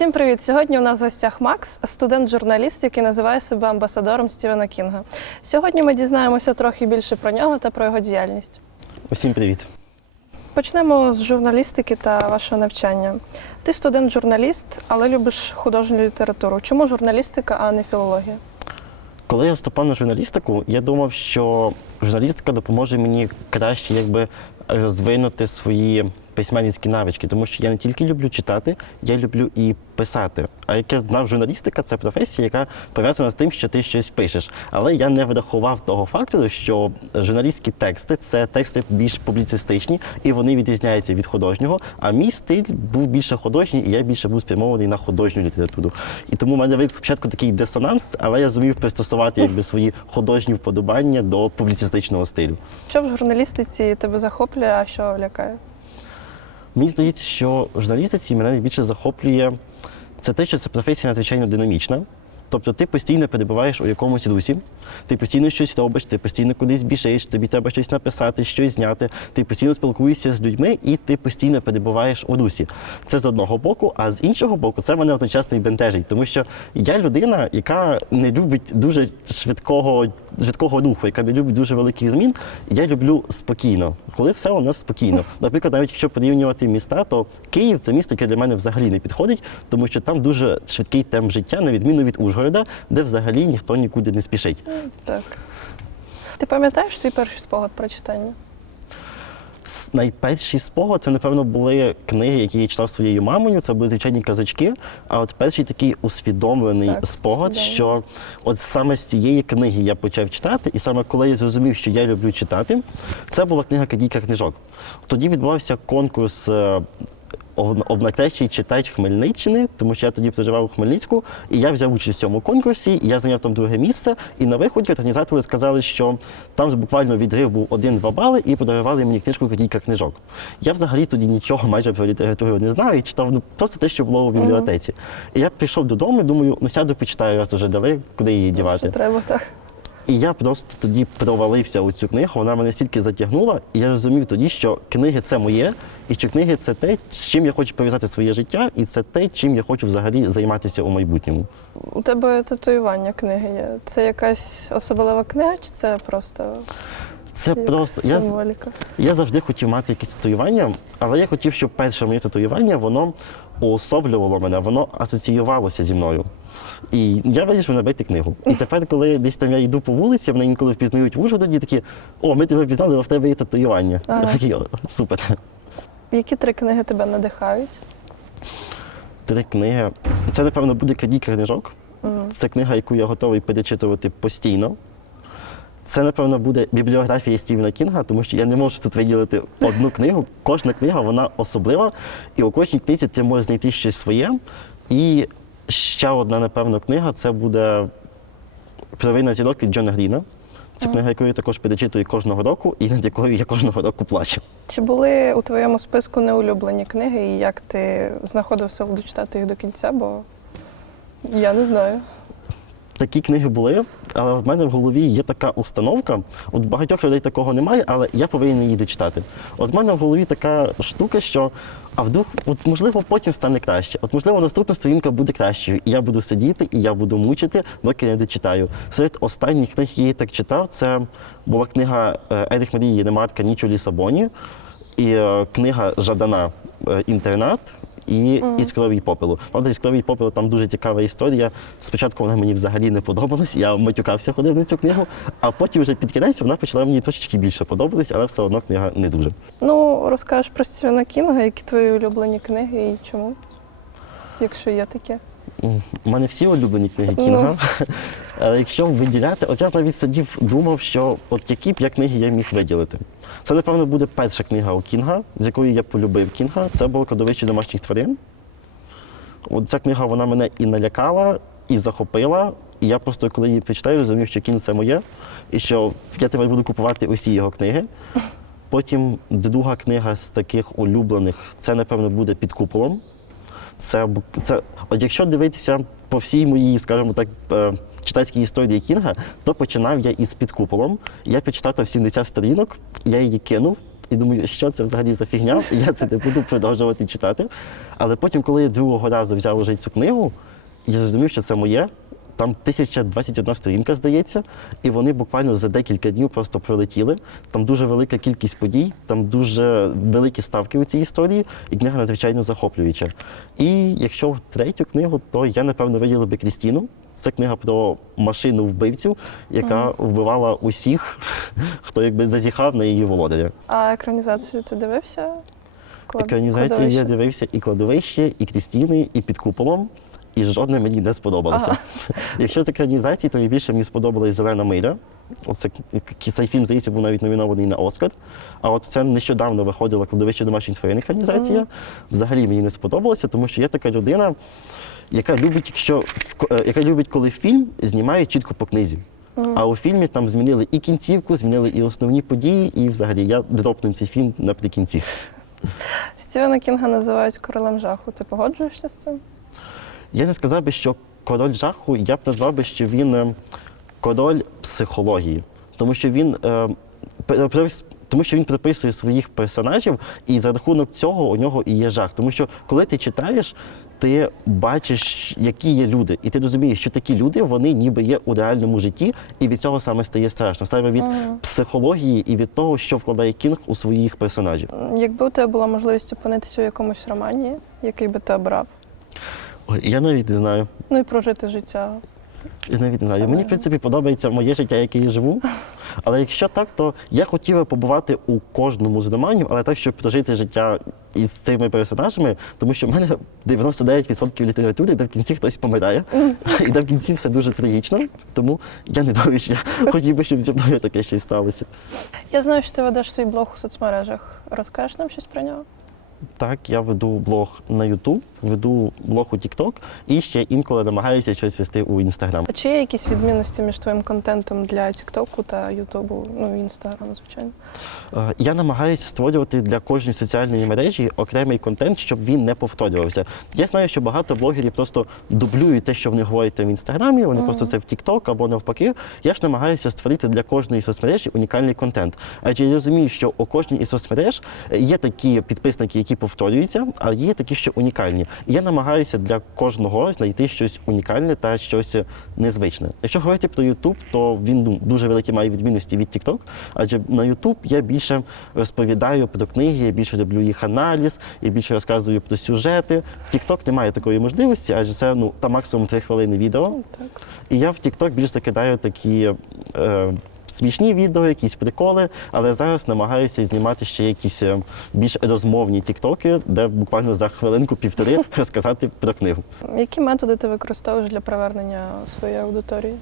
Всім привіт! Сьогодні у нас в гостях Макс, студент-журналіст, який називає себе амбасадором Стівена Кінга. Сьогодні ми дізнаємося трохи більше про нього та про його діяльність. Усім привіт. Почнемо з журналістики та вашого навчання. Ти студент-журналіст, але любиш художню літературу. Чому журналістика, а не філологія? Коли я вступав на журналістику, я думав, що журналістика допоможе мені краще якби розвинути свої письменницькі навички, тому що я не тільки люблю читати, я люблю і писати. А як я журналістика це професія, яка пов'язана з тим, що ти щось пишеш. Але я не врахував того факту, що журналістські тексти це тексти більш публіцистичні, і вони відрізняються від художнього. А мій стиль був більше художній, і я більше був спрямований на художню літературу. І тому в мене виник спочатку такий дисонанс, але я зумів пристосувати якби свої художні вподобання до публіцистичного стилю. Що в журналістиці тебе захоплює, а що лякає? Мені здається, що журналістиці мене найбільше захоплює це те, що ця професія надзвичайно динамічна. Тобто ти постійно перебуваєш у якомусь русі, ти постійно щось робиш, ти постійно кудись біжиш, тобі треба щось написати, щось зняти, ти постійно спілкуєшся з людьми і ти постійно перебуваєш у русі. Це з одного боку, а з іншого боку, це мене одночасно і бентежить, тому що я людина, яка не любить дуже швидкого, швидкого руху, яка не любить дуже великих змін. Я люблю спокійно, коли все у нас спокійно. Наприклад, навіть якщо порівнювати міста, то Київ це місто, яке для мене взагалі не підходить, тому що там дуже швидкий темп життя, на відміну від Ужгорода, де взагалі ніхто нікуди не спішить. Так. Ти пам'ятаєш свій перший спогад про читання? С- Найперші спогади це, напевно, були книги, які я читав своєю мамою. Це були звичайні казочки. А от перший такий усвідомлений Так, спогад, чудово. що от саме з цієї книги я почав читати, і саме коли я зрозумів, що я люблю читати, це була книга Кадійка книжок. Тоді відбувався конкурс. Е, читач Хмельниччини, тому що я тоді проживав у Хмельницьку, і я взяв участь в цьому конкурсі, і я зайняв там друге місце. І на виході організатори сказали, що там буквально відрив був один-два бали, і подарували мені книжку Кадійка книжок. Я взагалі тоді нічого майже про літературу не знав і читав ну, просто те, що було у бібліотеці. І я прийшов додому і думаю, ну сяду почитаю, раз вже дали, куди її Що дівати. треба так. І я просто тоді провалився у цю книгу, вона мене стільки затягнула, і я розумів тоді, що книги це моє, і що книги це те, з чим я хочу пов'язати своє життя, і це те, чим я хочу взагалі займатися у майбутньому. У тебе татуювання книги є. Це якась особлива книга, чи це просто Це як просто я, я завжди хотів мати якісь татуювання, але я хотів, щоб перше моє татуювання воно уособлювало мене, воно асоціювалося зі мною. І я вирішив набити книгу. І тепер, коли десь там я йду по вулиці, мене інколи впізнають в Ужгороді, такі, о, ми тебе впізнали, бо в тебе є татуювання. Ага. Я такий, «О, супер. Які три книги тебе надихають? Три книги. Це, напевно, буде крадійка книжок. Мгм. Це книга, яку я готовий перечитувати постійно. Це, напевно, буде бібліографія Стівена Кінга, тому що я не можу тут виділити одну книгу. Кожна книга вона особлива, і у кожній книзі ти можеш знайти щось своє. І ще одна, напевно, книга це буде Провина зірок від Джона Гріна. Це книга, яку я також перечитую кожного року, і над якою я кожного року плачу. Чи були у твоєму списку неулюблені книги, і як ти знаходив силу дочитати їх до кінця? Бо я не знаю. Такі книги були, але в мене в голові є така установка. От багатьох людей такого немає, але я повинен її дочитати. От в мене в голові така штука, що а вдруг, от можливо, потім стане краще. От можливо, наступна сторінка буде кращою. І я буду сидіти, і я буду мучити, доки не дочитаю. Серед останніх книг, які я так читав, це була книга е, Еріх Марії Єнематка Ніч у Лісабоні і е, книга Жадана е, Інтернат. І із крові і попелу. Правда, із крові і попелу там дуже цікава історія. Спочатку вона мені взагалі не подобалась, я матюкався ходив на цю книгу, а потім вже під кінець вона почала мені трошечки більше подобатись, але все одно книга не дуже. Ну, розкажеш про Стівена Кінга, які твої улюблені книги і чому? Якщо є таке. У мене всі улюблені книги Ну. Кінга. Але якщо виділяти, от я навіть сидів, думав, що от які б я книги я міг виділити. Це, напевно, буде перша книга у Кінга, з якої я полюбив Кінга. Це було кладовище домашніх тварин. От ця книга вона мене і налякала, і захопила. І я просто, коли її прочитаю, розумів, що кін це моє, і що я тепер буду купувати усі його книги. Потім друга книга з таких улюблених, це, напевно, буде під куполом. Це, це, от якщо дивитися по всій моїй, скажімо так, е, читацькій історії Кінга, то починав я із під куполом. Я прочитав там 70 сторінок, я її кинув. і думаю, що це взагалі за фігня, я це не буду продовжувати читати. Але потім, коли я другого разу взяв уже цю книгу, я зрозумів, що це моє. Там 1021 сторінка, здається, і вони буквально за декілька днів просто пролетіли. Там дуже велика кількість подій, там дуже великі ставки у цій історії, і книга надзвичайно захоплююча. І якщо в третю книгу, то я напевно виділив би Крістіну. Це книга про машину вбивцю, яка вбивала усіх, хто якби зазіхав на її володаря. А екранізацію ти дивився? Клад- Екранізацію кладовище? я дивився і кладовище, і Крістіни, і під куполом. І жодне мені не сподобалося. Ага. Якщо з екранізації, то найбільше мені сподобалась Зелена миля. Оце цей фільм, здається, був навіть номінований на Оскар. А от це нещодавно виходила кладовище домашніх тварин екранізація. Мгм. Взагалі мені не сподобалося, тому що я така людина, яка любить, якщо е, яка любить, коли фільм знімає чітко по книзі. А у фільмі там змінили і кінцівку, змінили і основні події, і взагалі я дропнув цей фільм наприкінці. Стівена Кінга називають королем жаху. Ти погоджуєшся з цим? Я не сказав би, що король жаху, я б назвав би, що він е, король психології, тому що він. е, Тому що він приписує своїх персонажів, і за рахунок цього у нього і є жах. Тому що коли ти читаєш, ти бачиш, які є люди, і ти розумієш, що такі люди вони ніби є у реальному житті, і від цього саме стає страшно. Саме від Мгм. психології і від того, що вкладає кінг у своїх персонажів. Якби у тебе була можливість опинитися у якомусь романі, який би ти обрав? Ой, я навіть не знаю. Ну і прожити життя. Я навіть не знаю. Мені, в принципі, подобається моє життя, яке я живу. Але якщо так, то я хотів би побувати у кожному з романів, але так, щоб прожити життя із цими персонажами, тому що в мене 99% літератури, де в кінці хтось помирає, і де в кінці все дуже трагічно. Тому я не думаю, що я хотів би, щоб зі мною таке щось сталося. Я знаю, що ти ведеш свій блог у соцмережах. Розкажеш нам щось про нього? Так, я веду блог на YouTube, веду блог у TikTok і ще інколи намагаюся щось вести у Instagram. А чи є якісь відмінності між твоїм контентом для Тіктоку та Ютубу, ну і Інстаграму, звичайно? Е, Я намагаюся створювати для кожної соціальної мережі окремий контент, щоб він не повторювався. Я знаю, що багато блогерів просто дублюють те, що вони говорять в інстаграмі, вони Мгм. просто це в TikTok або навпаки. Я ж намагаюся створити для кожної соцмережі унікальний контент. Адже я розумію, що у кожній із соцмереж є такі підписники, які повторюються, а є такі, що унікальні. І я намагаюся для кожного знайти щось унікальне та щось незвичне. Якщо говорити про YouTube, то він ну, дуже великі має відмінності від TikTok, адже на YouTube я більше розповідаю про книги, я більше роблю їх аналіз, я більше розказую про сюжети. В TikTok немає такої можливості, адже це ну там максимум 3 хвилини відео. Так. І я в TikTok більш закидаю такі. Е, Смішні відео, якісь приколи, але зараз намагаюся знімати ще якісь е, більш розмовні тіктоки, де буквально за хвилинку-півтори розказати про книгу. Які методи ти використовуєш для привернення своєї аудиторії?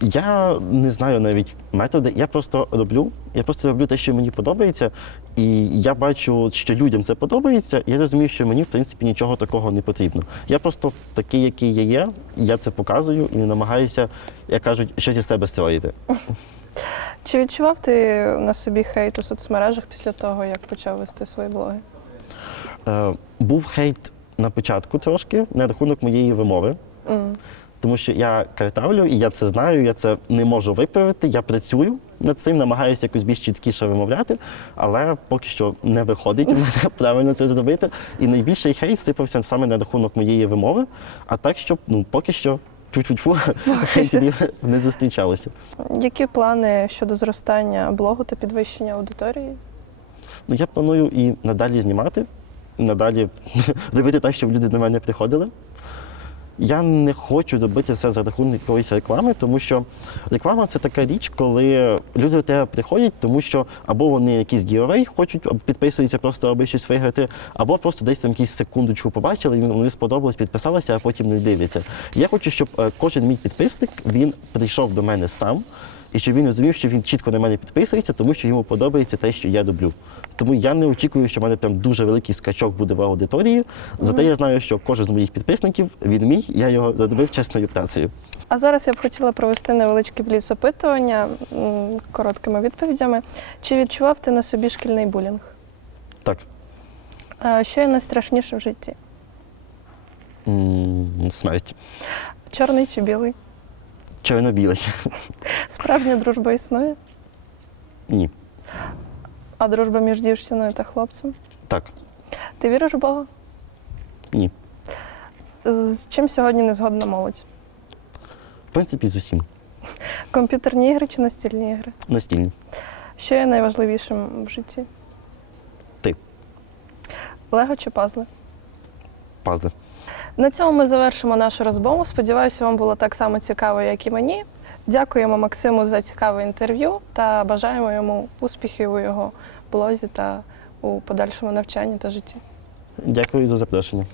Я не знаю навіть методи. Я просто роблю. Я просто роблю те, що мені подобається, і я бачу, що людям це подобається. І я розумію, що мені в принципі нічого такого не потрібно. Я просто такий, який я є, я це показую і не намагаюся, як кажуть, щось із себе строїти. Чи відчував ти на собі хейт у соцмережах після того, як почав вести свої блоги? Е, був хейт на початку трошки на рахунок моєї вимови. М. Тому що я картавлю, і я це знаю, я це не можу виправити. Я працюю над цим, намагаюся якось більш чіткіше вимовляти, але поки що не виходить у мене правильно це зробити. І найбільший хейт сипався саме на рахунок моєї вимови, а так, щоб ну поки що тьфу-тьфу-тьфу, хейтерів не зустрічалося. Які плани щодо зростання блогу та підвищення аудиторії? Ну я планую і надалі знімати, надалі робити так, щоб люди до мене приходили. Я не хочу добити це за рахунок якоїсь реклами, тому що реклама це така річ, коли люди до тебе приходять, тому що або вони якісь гіровей хочуть, або підписуються просто, аби щось виграти, або просто десь там якісь секундочку побачили, їм вони сподобалось, підписалися, а потім не дивляться. Я хочу, щоб е, кожен мій підписник він прийшов до мене сам. І щоб він розумів, що він чітко на мене підписується, тому що йому подобається те, що я роблю. Тому я не очікую, що в мене прям дуже великий скачок буде в аудиторії. Зате я знаю, що кожен з моїх підписників він мій, я його зробив чесною працею. А зараз я б хотіла провести невеличке бліц опитування короткими відповідями. Чи відчував ти на собі шкільний булінг? Так. Що є найстрашніше в житті? Смерть. Чорний чи білий? Чорно-білий. Справжня дружба існує? Ні. А дружба між дівчиною та хлопцем? Так, Ти віриш в Бога? ні. З чим сьогодні не згодна молодь? В принципі, з усім. Комп'ютерні ігри чи настільні ігри? Настільні. Що є найважливішим в житті? Ти. Лего чи пазли? Пазли. На цьому ми завершимо нашу розмову. Сподіваюся, вам було так само цікаво, як і мені. Дякуємо Максиму за цікаве інтерв'ю та бажаємо йому успіхів у його блозі та у подальшому навчанні та житті. Дякую за запрошення.